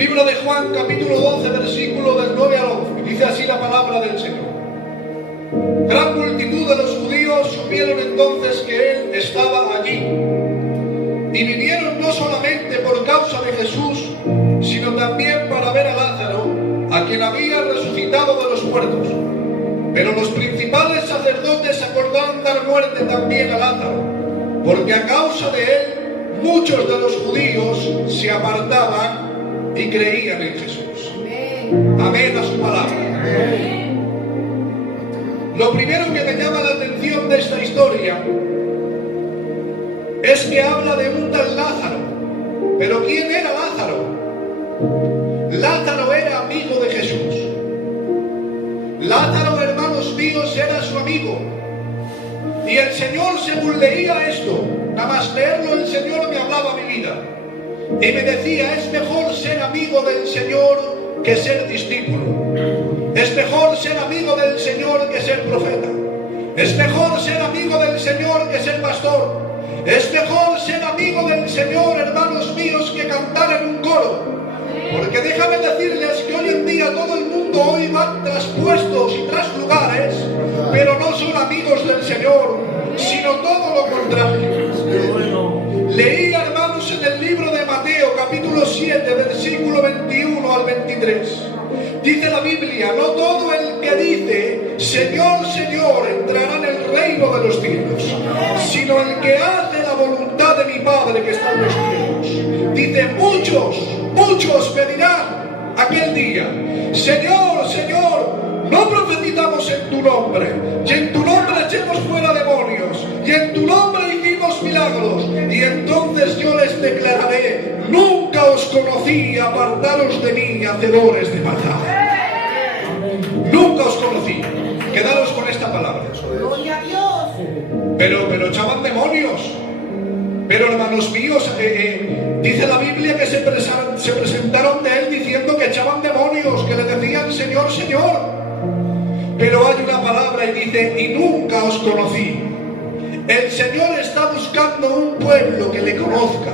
Libro de Juan, capítulo 12, versículo del 9 al 11. Dice así la palabra del Señor. Gran multitud de los judíos supieron entonces que Él estaba allí. Y vinieron no solamente por causa de Jesús, sino también para ver a Lázaro, a quien había resucitado de los muertos. Pero los principales sacerdotes acordaron dar muerte también a Lázaro, porque a causa de él muchos de los judíos se apartaban y creían en Jesús. Amén a su palabra. Lo primero que me llama la atención de esta historia es que habla de un tal Lázaro. ¿Pero quién era Lázaro? Lázaro era amigo de Jesús. Lázaro, hermanos míos, era su amigo. Y el Señor, según leía esto, nada más leerlo, el Señor me hablaba a mi vida. Y me decía, es mejor ser amigo del Señor que ser discípulo. Es mejor ser amigo del Señor que ser profeta. Es mejor ser amigo del Señor que ser pastor. Es mejor ser amigo del Señor, hermanos míos, que cantar en un coro. Porque déjame decirles que hoy en día todo el mundo hoy va tras puestos y tras lugares, pero no son amigos del Señor, sino todo lo contrario. Leí, hermanos, en el libro de Mateo, capítulo 7, versículo 21 al 23. Dice la Biblia, no todo el que dice, Señor, Señor, entrará en el reino de los cielos, sino el que hace la voluntad de mi Padre que está en los cielos. Dice, muchos me dirán aquel día, Señor, Señor, no profetizamos en tu nombre, y en tu nombre echemos fuera demonios, y en tu nombre hicimos milagros, y entonces yo les declararé, nunca os conocí, apartaros de mí, hacedores de maldad. Nunca os conocí. Quedaros con esta palabra. Gloria a Dios. Pero echaban demonios. Pero hermanos míos, dice la Biblia que se presentaron de él diciendo que echaban demonios, que le decían Señor, Señor. Pero hay una palabra y dice, y nunca os conocí. El Señor está buscando un pueblo que le conozca.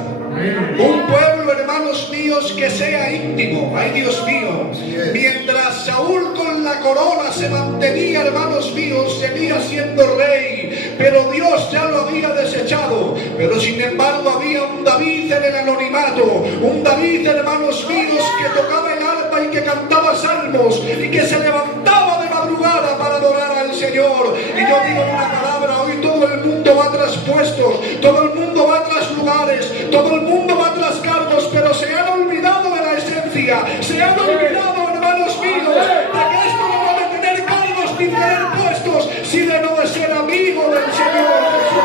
Un pueblo, hermanos míos, que sea íntimo. Ay, Dios mío. Mientras Saúl con la corona se mantenía, hermanos míos, seguía siendo rey, pero Dios ya lo había desechado. Pero sin embargo había un David en el anonimato, un David, hermanos míos, que tocaba el arpa y que cantaba salmos y que se levantaba de madrugada para adorar al Señor. Y yo digo una palabra, hoy todo el mundo va tras puestos, todo el mundo va tras lugares, todo el mundo va tras cargos, pero se han olvidado de la esencia, se han olvidado, hermanos míos, de que esto no va a tener cargos ni tener puestos, sino de ser amigo del Señor Jesús.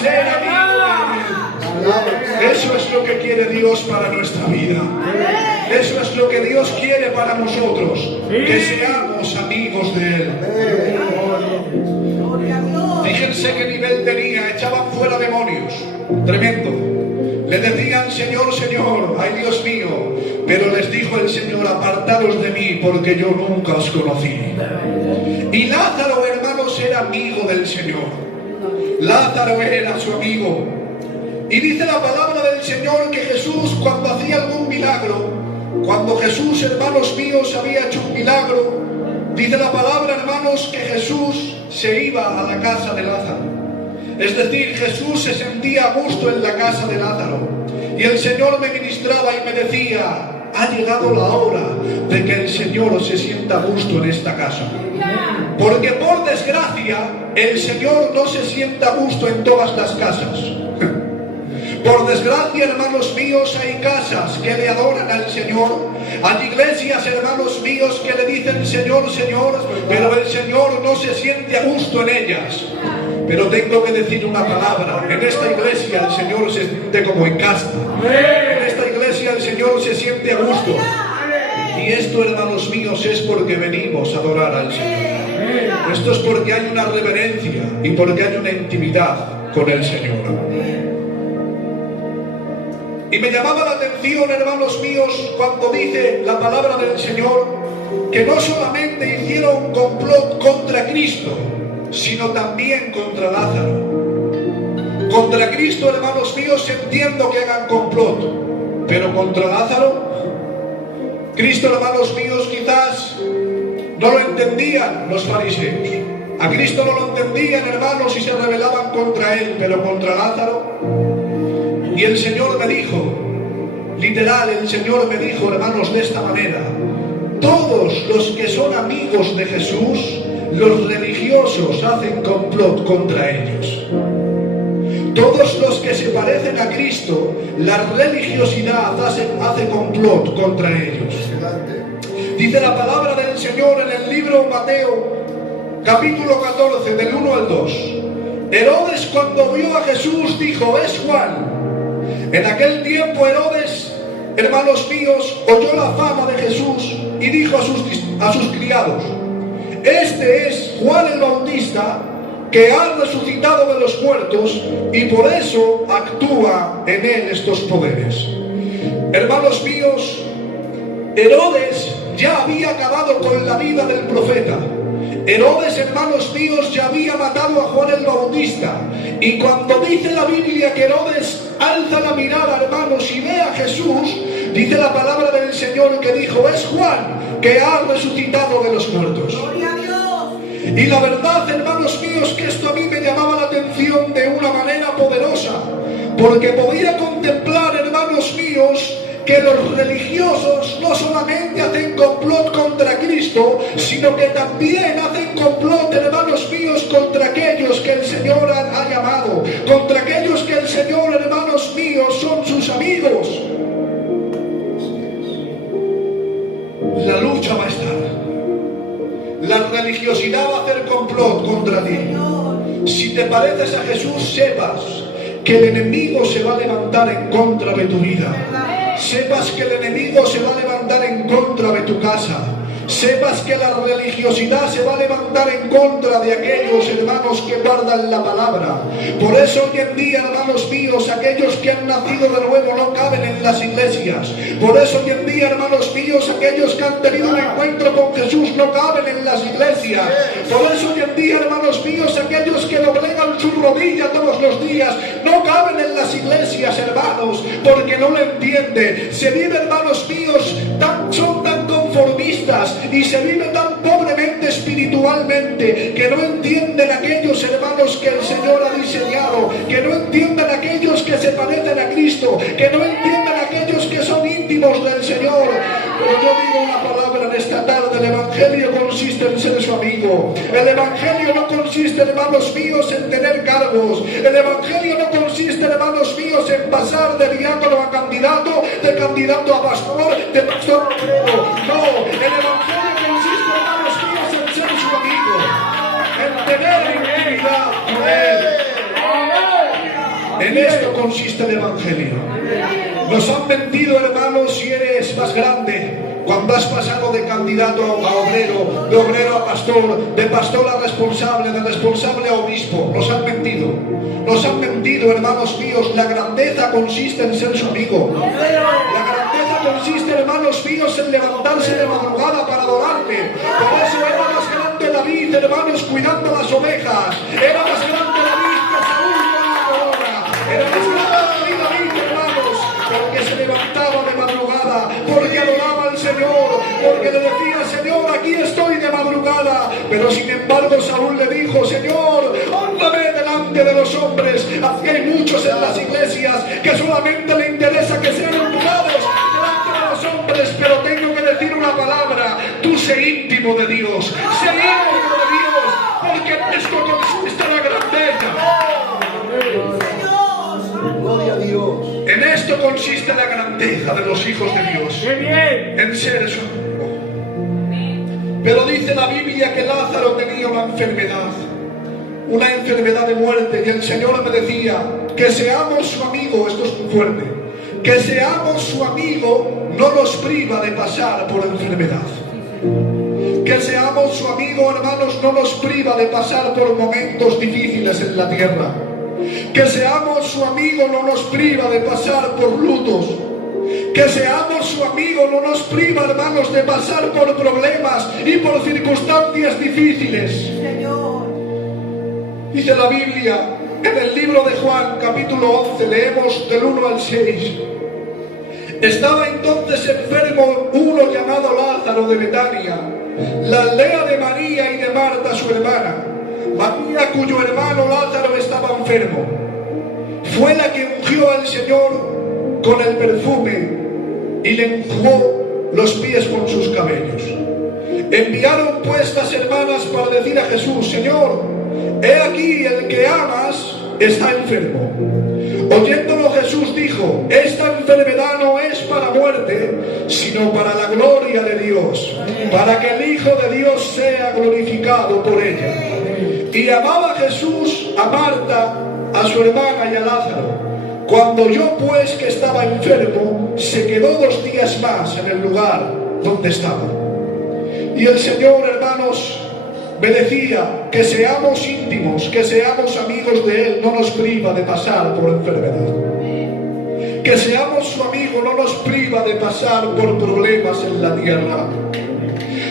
Ser amigo de Él. Eso es lo que quiere Dios para nuestra vida. Eso es lo que Dios quiere para nosotros, que seamos amigos de Él. Fíjense qué nivel tenía, echaban fuera demonios, tremendo. Le decían, Señor, Señor, ay Dios mío, pero les dijo el Señor, apartados de mí, porque yo nunca os conocí. Y Lázaro, hermanos, era amigo del Señor. Lázaro era su amigo. Y dice la palabra del Señor que Jesús, cuando hacía algún milagro, cuando Jesús, hermanos míos, había hecho un milagro, dice la palabra, hermanos, que Jesús se iba a la casa de Lázaro. Es decir, Jesús se sentía a gusto en la casa de Lázaro. Y el Señor me ministraba y me decía, ha llegado la hora de que el Señor se sienta a gusto en esta casa. Porque por desgracia, el Señor no se sienta a gusto en todas las casas. Por desgracia, hermanos míos, hay casas que le adoran al Señor. Hay iglesias, hermanos míos, que le dicen Señor, Señor, pero el Señor no se siente a gusto en ellas. Pero tengo que decir una palabra. En esta iglesia el Señor se siente como en casa. En esta iglesia el Señor se siente a gusto. Y esto, hermanos míos, es porque venimos a adorar al Señor. Esto es porque hay una reverencia y porque hay una intimidad con el Señor. Y me llamaba la atención, hermanos míos, cuando dice la palabra del Señor que no solamente hicieron complot contra Cristo, sino también contra Lázaro. Contra Cristo, hermanos míos, entiendo que hagan complot. Pero contra Lázaro, Cristo, hermanos míos, quizás no lo entendían los fariseos. A Cristo no lo entendían, hermanos, y se rebelaban contra él, pero contra Lázaro. Y el Señor me dijo, literal, el Señor me dijo, hermanos, de esta manera: todos los que son amigos de Jesús, los religiosos hacen complot contra ellos. Todos los que se parecen a Cristo, la religiosidad hace complot contra ellos. Dice la palabra del Señor en el libro de Mateo, capítulo 14, del 1 al 2. Herodes, cuando vio a Jesús, dijo: es Juan. En aquel tiempo Herodes, hermanos míos, oyó la fama de Jesús y dijo a sus criados: este es Juan el Bautista, que ha resucitado de los muertos, y por eso actúa en él estos poderes. Hermanos míos, Herodes ya había acabado con la vida del profeta. Herodes, hermanos míos, ya había matado a Juan el Bautista. Y cuando dice la Biblia que Herodes alza la mirada, hermanos, y ve a Jesús, dice la palabra del Señor que dijo: es Juan, que ha resucitado de los muertos. ¡Gloria a Dios! Y la verdad, hermanos míos, que esto a mí me llamaba la atención de una manera poderosa, porque podía contemplar, hermanos míos, que los religiosos no solamente hacen complot contra Cristo, sino que también hacen complot, hermanos míos, contra aquellos que el Señor ha llamado, contra aquellos que el Señor, hermanos míos, son sus amigos. La lucha va a estar. La religiosidad va a hacer complot contra ti. Si te pareces a Jesús, sepas que el enemigo se va a levantar en contra de tu vida. Sepas que el enemigo se va a levantar en contra de tu casa. Sepas que la religiosidad se va a levantar en contra de aquellos, hermanos, que guardan la palabra. Por eso hoy en día, hermanos míos, aquellos que han nacido de nuevo no caben en las iglesias. Por eso hoy en día, hermanos míos, aquellos que han tenido un encuentro con Jesús no caben en las iglesias. Por eso hoy en día, hermanos míos, aquellos que doblegan su rodilla todos los días no caben en las iglesias, hermanos, porque no lo entienden. Se vive, hermanos míos, son tan conformistas y se vive tan pobremente espiritualmente que no entienden aquellos, hermanos, que el Señor ha diseñado, que no entienden aquellos que se parecen a Cristo, que no entienden aquellos que son íntimos del Señor. Pero yo digo una palabra en esta tarde: el Evangelio consiste en ser su amigo. El Evangelio no consiste, hermanos míos, en tener cargos. El Evangelio no consiste, hermanos míos, en pasar de diácono a candidato, de candidato a pastor, de pastor a obrero. No, el Evangelio consiste, hermanos míos, en ser su amigo, en tener intimidad con él. En esto consiste el Evangelio. Nos han mentido, hermanos, si eres más grande, cuando has pasado de candidato a obrero, de obrero a pastor, de pastor a responsable, de responsable a obispo. Nos han mentido. Nos han mentido, hermanos míos. La grandeza consiste en ser su amigo. La grandeza consiste, hermanos míos, en levantarse de madrugada para adorarle. Por eso era más grande David, hermanos, cuidando las ovejas. Era más grande David que Saúl con la corona. Era más grande David, hermanos, porque se levantaba de madrugada, porque adoraba al Señor, porque le decía: Señor, aquí estoy de madrugada. Pero sin embargo Saúl le dijo: Señor, honrame delante de los hombres. Aquí hay muchos en las iglesias que solamente le interesa que sean honrados delante de los hombres, pero tengo que decir una palabra: tú sé íntimo de Dios, sé íntimo de Dios, porque en esto consiste la grandeza. Gloria a Dios. En esto consiste la grandeza de los hijos de Dios, en ser su amigo. Pero dice la Biblia que Lázaro tenía una enfermedad de muerte, y el Señor me decía que seamos su amigo. Esto es muy fuerte. Que seamos su amigo no nos priva de pasar por enfermedad. Que seamos su amigo, hermanos, no nos priva de pasar por momentos difíciles en la tierra. Que seamos su amigo no nos priva de pasar por lutos. Que seamos su amigo no nos priva, hermanos, de pasar por problemas y por circunstancias difíciles. Señor. Dice la Biblia en el libro de Juan, capítulo 11, leemos del 1 al 6. Estaba entonces enfermo uno llamado Lázaro de Betania, la aldea de María y de Marta su hermana. María, cuyo hermano Lázaro estaba enfermo, fue la que ungió al Señor con el perfume y le enjugó los pies con sus cabellos. Enviaron pues las hermanas para decir a Jesús: Señor, he aquí el que amas está enfermo. Oyéndolo Jesús dijo: esta enfermedad no es para muerte, sino para la gloria de Dios, para que el Hijo de Dios sea glorificado por ella. Y amaba Jesús a Marta, a su hermana y a Lázaro. Cuando oyó pues que estaba enfermo, se quedó 2 días más en el lugar donde estaba. Y el Señor, hermanos, me decía que seamos íntimos, que seamos amigos de Él, no nos priva de pasar por enfermedad. Que seamos su amigo no nos priva de pasar por problemas en la tierra.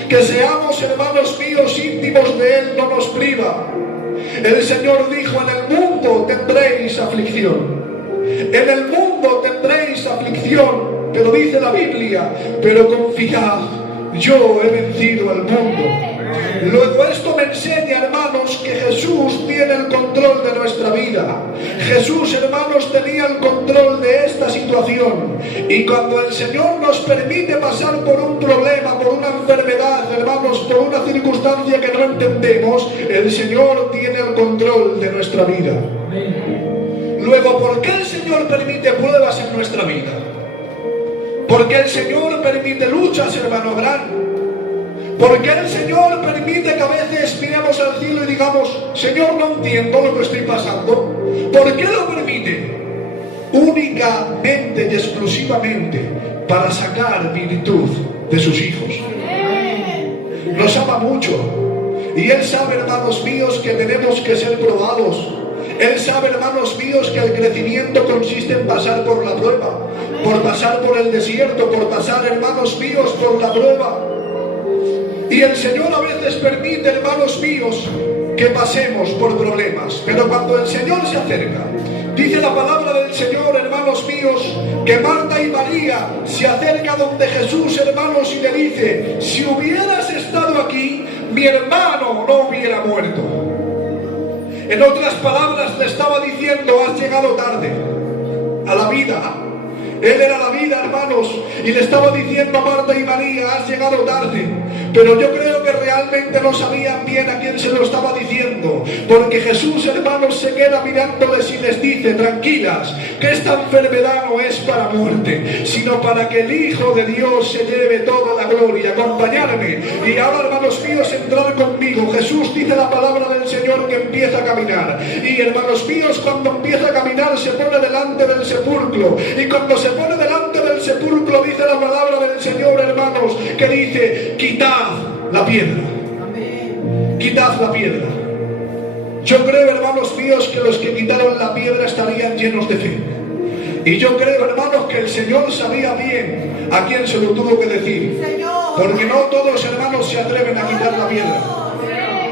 Que seamos, hermanos míos, íntimos de Él no nos priva. El Señor dijo: en el mundo tendréis aflicción. En el mundo tendréis aflicción, pero dice la Biblia: pero confiad, yo he vencido al mundo. Luego esto me enseña, hermanos, que Jesús tiene el control de nuestra vida. Jesús, hermanos, tenía el control de esta situación. Y cuando el Señor nos permite pasar por un problema, por una enfermedad, hermanos, por una circunstancia que no entendemos, el Señor tiene el control de nuestra vida. Luego, ¿por qué el Señor permite pruebas en nuestra vida? Porque el Señor permite luchas, hermano Gran. Porque el Señor permite que a veces miremos al cielo y digamos: Señor, no entiendo lo que estoy pasando. ¿Por qué lo permite? Únicamente y exclusivamente para sacar virtud de sus hijos. Nos ama mucho. Y Él sabe, hermanos míos, que tenemos que ser probados. Él sabe, hermanos míos, que el crecimiento consiste en pasar por la prueba, por pasar por el desierto, por pasar, hermanos míos, por la prueba. Y el Señor a veces permite, hermanos míos, que pasemos por problemas. Pero cuando el Señor se acerca, dice la palabra del Señor, hermanos míos, que Marta y María se acercan donde Jesús, hermanos, y le dice: si hubieras estado aquí, mi hermano no hubiera muerto. En otras palabras, le estaba diciendo: has llegado tarde a la vida. Él era la vida, hermanos, y le estaba diciendo a Marta y María: has llegado tarde. Pero yo creo que realmente no sabían bien a quién se lo estaba diciendo, porque Jesús, hermanos, se queda mirándoles y les dice: tranquilas, que esta enfermedad no es para muerte, sino para que el Hijo de Dios se lleve toda la gloria. Acompañarme. Y ahora, hermanos míos, entrar conmigo. Jesús, dice la palabra del Señor, que empieza a caminar. Y, hermanos míos, cuando empieza a caminar, se pone delante del sepulcro. Y cuando se pone delante del sepulcro, dice la palabra del Señor, hermanos, que dice: quitad la piedra. Quitad la piedra. Yo creo, hermanos míos, que los que quitaron la piedra estarían llenos de fe. Y yo creo, hermanos, que el Señor sabía bien a quién se lo tuvo que decir. Porque no todos, hermanos, se atreven a quitar la piedra.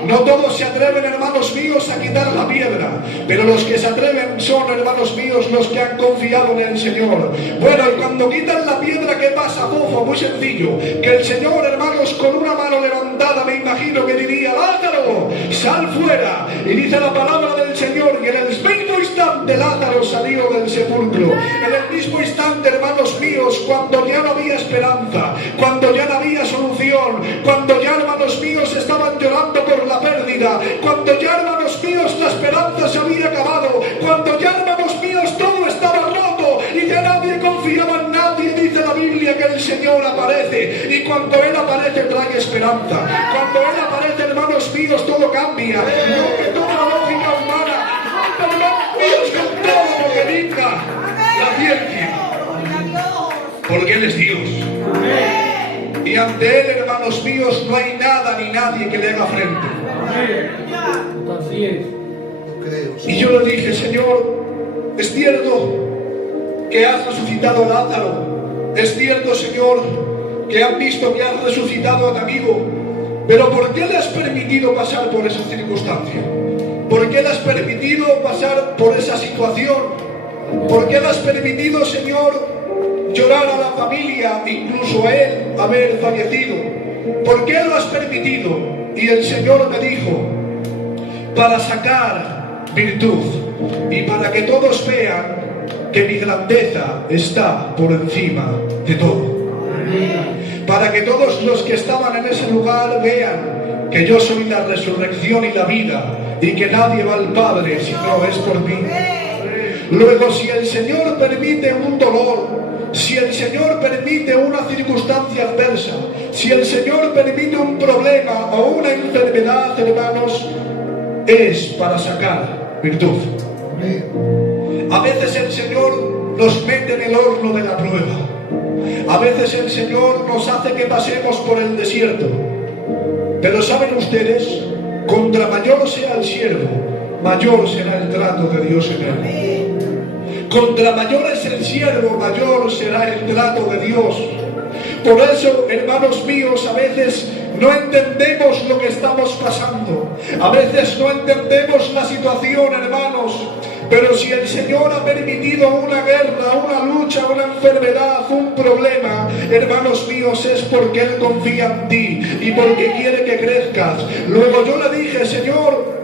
No todos se atreven, hermanos míos, a quitar la piedra, pero los que se atreven son, hermanos míos, los que han confiado en el Señor. Bueno, y cuando quitan la piedra, ¿qué pasa, Fofo? Muy sencillo, que el Señor, hermanos, con una mano levantada, me imagino que diría: Lázaro, sal fuera. Y dice la palabra del Señor, y en el mismo instante Lázaro salió del sepulcro. En el mismo instante, hermanos míos, cuando ya no había esperanza, cuando ya no había solución, cuando ya, hermanos míos, estaban llorando por la pérdida, cuando ya, hermanos míos, la esperanza se había acabado, cuando ya, hermanos míos, todo estaba roto y ya nadie confiaba en nadie, dice la Biblia que el Señor aparece, y cuando Él aparece trae esperanza. Cuando Él aparece, hermanos míos, todo cambia. No que toda la lógica humana, no, hermanos míos, con todo lo que dicta la ciencia, porque Él es Dios. Y ante Él, hermanos míos, no hay nada ni nadie que le haga frente. Y yo le dije: Señor, es cierto que has resucitado a Lázaro, es cierto, Señor, que han visto que has resucitado a tu amigo, pero ¿por qué le has permitido pasar por esa circunstancia? ¿Por qué le has permitido pasar por esa situación? ¿Por qué le has permitido, Señor, llorar a la familia, incluso a él haber fallecido. ¿Por qué lo has permitido? Y el Señor me dijo, para sacar virtud y para que todos vean que mi grandeza está por encima de todo. Para que todos los que estaban en ese lugar vean que yo soy la resurrección y la vida y que nadie va al Padre si no es por mí. Luego, si el Señor permite un dolor, si el Señor permite una circunstancia adversa, si el Señor permite un problema o una enfermedad, hermanos, es para sacar virtud. A veces el Señor nos mete en el horno de la prueba. A veces el Señor nos hace que pasemos por el desierto. Pero ¿saben ustedes? Contra mayor sea el siervo, mayor será el trato de Dios en él. Contra mayor es el siervo, mayor será el trato de Dios. Por eso, hermanos míos, a veces no entendemos lo que estamos pasando. A veces no entendemos la situación, hermanos. Pero si el Señor ha permitido una guerra, una lucha, una enfermedad, un problema, hermanos míos, es porque Él confía en ti y porque quiere que crezcas. Luego yo le dije, Señor,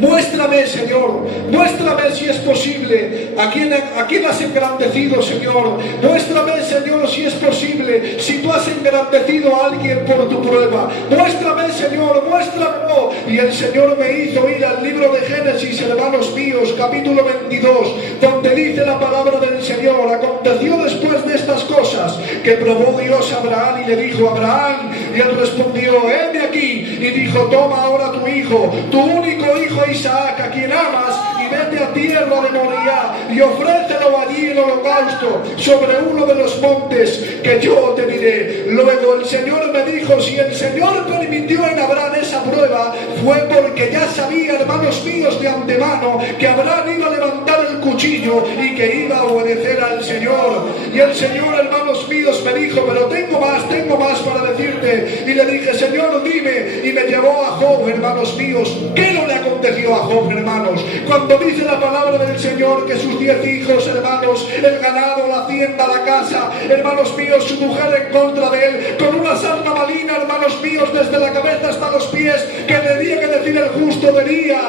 muéstrame, Señor, muéstrame si es posible a quién has engrandecido, Señor. Muéstrame, Señor, si es posible, si tú has engrandecido a alguien por tu prueba. Muéstrame, Señor, muéstramelo. Y el Señor me hizo ir al libro de Génesis, hermanos míos, capítulo 22, donde dice la palabra del Señor. Aconteció después de estas cosas que probó Dios a Abraham y le dijo, Abraham, y él respondió, heme aquí. Y dijo, toma ahora tu hijo, tu único hijo Isaac, a quien amas, y vete a tierra de Moriah y ofrécelo allí en holocausto sobre uno de los montes que yo te diré. Luego el Señor me dijo, si el Señor permitió en Abraham esa prueba, fue porque ya sabía, hermanos míos, de antemano que Abraham iba a levantar el cuchillo y que iba a obedecer al Señor. Y el Señor, hermanos míos, me dijo, pero tengo más para decirte. Y le dije, Señor, dime. Y me llevó a Job, hermanos míos. ¿Qué no le aconteció a Job, hermanos? Cuando dice la palabra del Señor que sus 10 hijos, hermanos, el ganado, la hacienda, la casa, hermanos míos, su mujer en contra de él, con una sarna maligna, hermanos míos, desde la cabeza hasta los pies, que tenía que decir el justo de día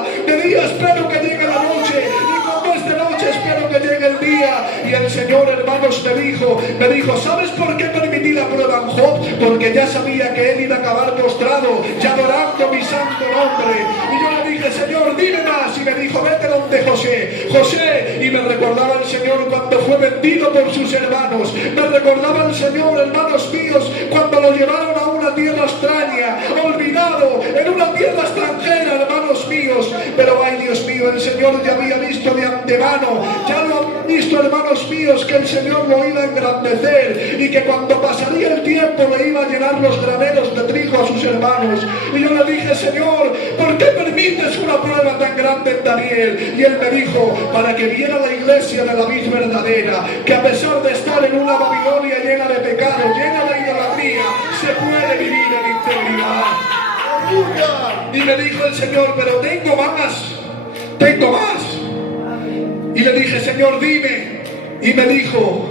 espero que llegue la noche, y como es de noche espero que llegue el día. Y el Señor, hermanos, me dijo, ¿sabes por qué permití la prueba en Job? Porque ya sabía que él iba a acabar postrado y adorando mi santo nombre. Y yo le dije, Señor, dime más. Y me dijo, vete donde José. Y me recordaba el Señor cuando fue vendido por sus hermanos. Me recordaba el Señor, hermanos míos, cuando lo llevaron a una tierra extraña, olvidado, en una tierra extranjera, hermanos míos. Pero ay, Dios mío, el Señor ya había visto de antemano, ya lo había visto, hermanos míos, que el Señor lo iba a engrandecer y que cuando pasaría el tiempo le iba a llenar los graneros de trigo a sus hermanos. Y yo le dije, Señor, ¿por qué permites una prueba tan grande en Daniel? Y él me dijo, para que viera la iglesia de la vid verdadera, que a pesar de estar en una Babilonia llena de pecado, llena de idolatría, se puede vivir en integridad. Y me dijo el Señor, pero tengo más. Y le dije, Señor, dime. Y me dijo,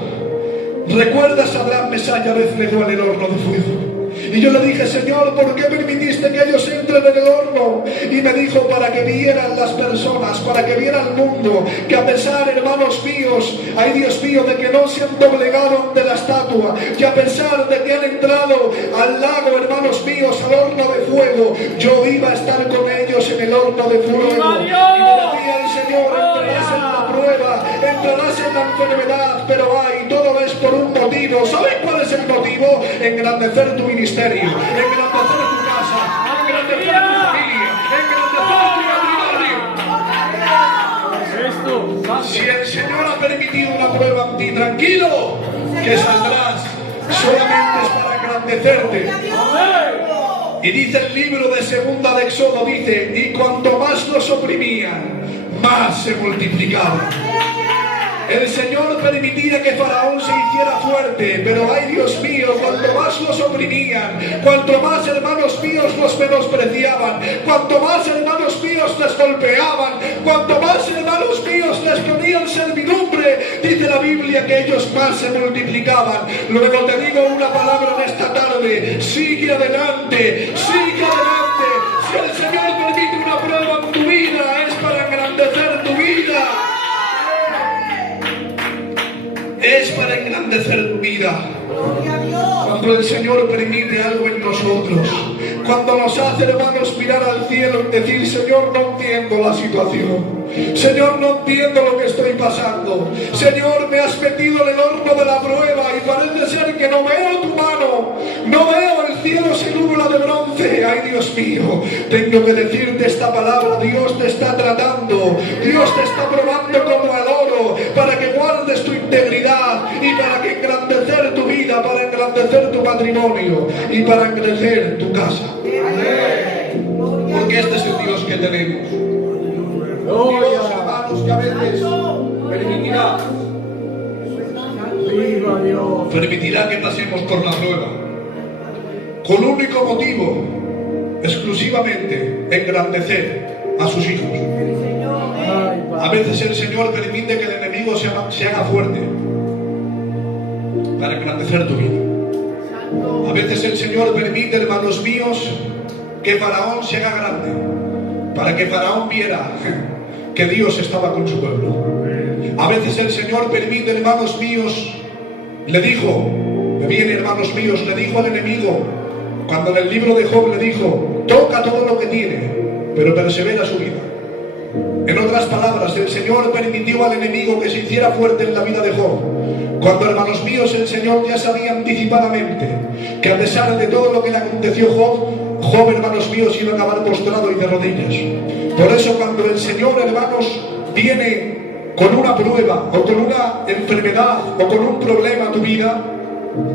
¿recuerdas a Abraham, Mesach y Abednego en el horno de fuego? Y yo le dije, Señor, ¿por qué permitiste que ellos entren en el horno? Y me dijo, para que vieran las personas, para que viera el mundo, que a pesar, hermanos míos, ay Dios mío, de que no se han doblegado ante la estatua, que a pesar de que han entrado al lago, hermanos míos, al horno de fuego, yo iba a estar con ellos en el horno de fuego. Y me decía el Señor, entrarás en la prueba, entrarás en la enfermedad, pero ay, todo es por un motivo. ¿Saben cuál es el motivo? Engrandecer tu ministerio, engrandecer tu casa, engrandecer tu familia, engrandecer tu matrimonio. Si el Señor ha permitido una prueba en ti, tranquilo, que saldrás. Solamente es para engrandecerte. Y dice el libro de Segunda de Éxodo, dice, y cuanto más los oprimían, más se multiplicaban. El Señor permitía que Faraón se hiciera fuerte, pero ay Dios mío, cuanto más los oprimían, cuanto más hermanos míos los menospreciaban, cuanto más hermanos míos les golpeaban, cuanto más hermanos míos les ponían servidumbre, dice la Biblia que ellos más se multiplicaban. Luego te digo una palabra en esta tarde: sigue adelante, sigue adelante. Si el Señor permite una prueba en tu vida, es para engrandecer tu vida. Es para engrandecer tu vida. Cuando el Señor permite algo en nosotros, cuando nos hace, hermanos, mirar al cielo y decir: Señor, no entiendo la situación, Señor, no entiendo lo que estoy pasando, Señor, me has metido en el horno de la prueba y parece ser que no veo tu mano, no veo el cielo, se nubla de bronce. Ay Dios mío, tengo que decirte esta palabra: Dios te está tratando, Dios te está probando como el oro, para que guardes tu integridad y para que engrandecer tu vida, para engrandecer tu matrimonio y para engrandecer tu casa. Porque este es el Dios que tenemos. Dios, hermanos, que a veces permitirá que pasemos por la prueba, con único motivo, exclusivamente, engrandecer a sus hijos. A veces el Señor permite que el enemigo se haga fuerte para engrandecer tu vida. A veces el Señor permite, hermanos míos, que Faraón se haga grande, para que Faraón viera que Dios estaba con su pueblo. A veces el Señor permite, hermanos míos, le dijo, me viene, hermanos míos, le dijo al enemigo, cuando en el libro de Job le dijo: toca todo lo que tiene, pero persevera su vida. En otras palabras, el Señor permitió al enemigo que se hiciera fuerte en la vida de Job, cuando, hermanos míos, el Señor ya sabía anticipadamente que a pesar de todo lo que le aconteció Job, hermanos míos, iba a acabar postrado y de rodillas. Por eso, cuando el Señor, hermanos, viene con una prueba o con una enfermedad o con un problema a tu vida,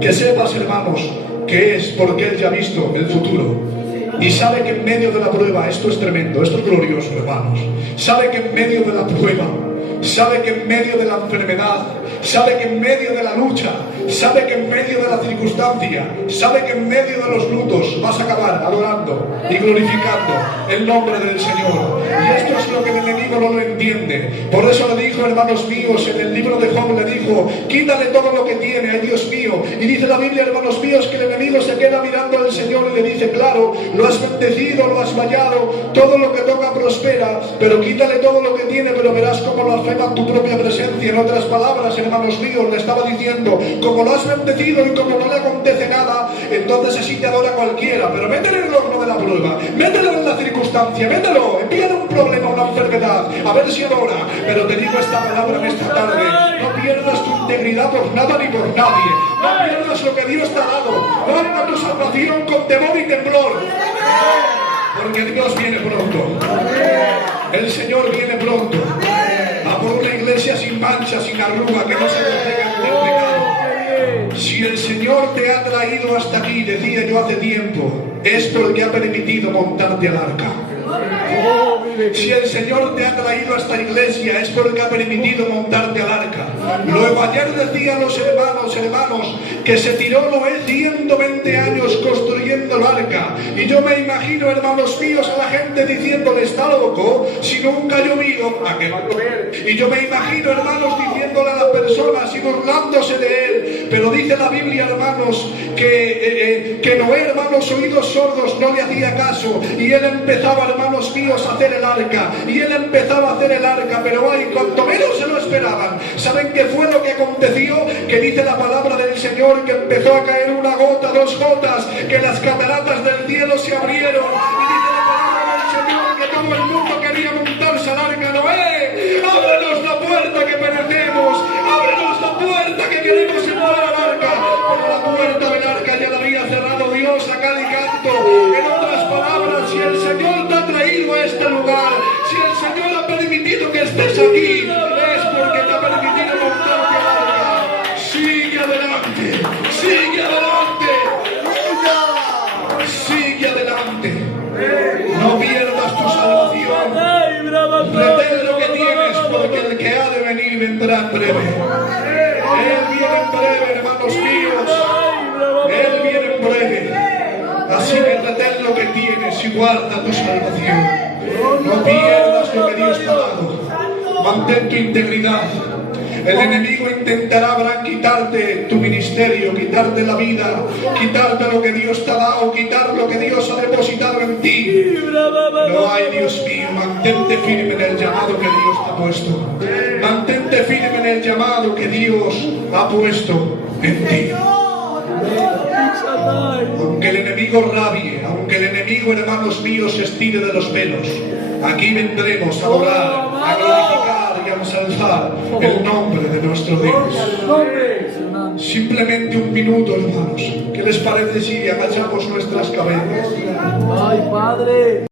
que sepas, hermanos, que es porque Él ya ha visto el futuro y sabe que en medio de la prueba, esto es tremendo, esto es glorioso, hermanos, sabe que en medio de la prueba, sabe que en medio de la enfermedad, sabe que en medio de la lucha, sabe que en medio de la circunstancia, sabe que en medio de los lutos vas a acabar adorando y glorificando el nombre del Señor. Y esto es lo que el enemigo no lo entiende. Por eso le dijo, hermanos míos, en el libro de Job le dijo: quítale todo lo que tiene, ay Dios mío. Y dice la Biblia, hermanos míos, que el enemigo se queda mirando al Señor y le dice: claro, lo has bendecido, lo has vallado, todo lo que toca prospera, pero quítale todo lo que tiene, pero verás cómo lo afirma en tu propia presencia. En otras palabras, hermanos míos, le estaba diciendo: como lo has bendecido y como no le acontece nada, entonces así te adora cualquiera, pero métele en el horno de la prueba, mételo en la circunstancia, mételo, envíale un problema, una enfermedad, a ver si adora. Pero te digo esta palabra en esta tarde: no pierdas tu integridad por nada ni por nadie, no pierdas lo que Dios te ha dado, guarda tu salvación con temor y temblor, porque Dios viene pronto, el Señor viene pronto a por una iglesia sin mancha, sin arruga, que no se entrega ante el pecado. Si el Señor te ha traído hasta aquí, decía yo hace tiempo, es porque ha permitido montarte al arca. Si el Señor te ha traído a esta iglesia, es porque ha permitido montarte al arca. Luego ayer decían los hermanos, que se tiró Noé 120 años construyendo el arca. Y yo me imagino, hermanos míos, a la gente diciéndole: está loco, si nunca ha llovido, ¿a qué va a llover? Y yo me imagino, hermanos, diciéndole a las personas y burlándose de él. Pero dice la Biblia, hermanos, que Noé, hermanos, oídos sordos, no le hacía caso, y él empezaba, hermanos míos, a hacer el arca, y él empezaba a hacer el arca, pero ay, cuanto menos se lo esperaban. ¿Saben qué fue lo que aconteció? Que dice la palabra del Señor que empezó a caer una gota, dos gotas, que las cataratas del cielo se abrieron, y dice la palabra del Señor que todo el mundo quería montarse al arca. Noé, ábrenos la puerta que perecemos, ábrenos la puerta que queremos entrar al arca. Pero la puerta del arca ya la había cerrado Dios a cal y canto. En otras palabras, si el Señor te ha traído a este lugar, si el Señor ha permitido que estés aquí, es porque te ha permitido montarte al arca. Sigue adelante, sigue adelante, sigue adelante. No pierdas tu salvación. Retén lo que tienes, porque el que ha de venir vendrá vendrá en breve. Él viene en breve, hermanos míos. Él viene en breve. Así que retén lo que tienes y guarda tu salvación. No pierdas lo que Dios te ha dado. Mantén tu integridad. El enemigo intentará quitarte tu ministerio, quitarte la vida, quitarte lo que Dios te ha dado, quitar lo que Dios ha depositado en ti. No hay, Dios mío, mantente firme en el llamado que Dios te ha puesto. Mantente firme en el llamado que Dios ha puesto en ti. Aunque el enemigo rabie, aunque el enemigo, hermanos míos, se estire de los pelos, aquí vendremos a adorar, a glorificar y a ensalzar el nombre de nuestro Dios. Simplemente un minuto, hermanos. ¿Qué les parece si agachamos nuestras cabezas? Ay, Padre.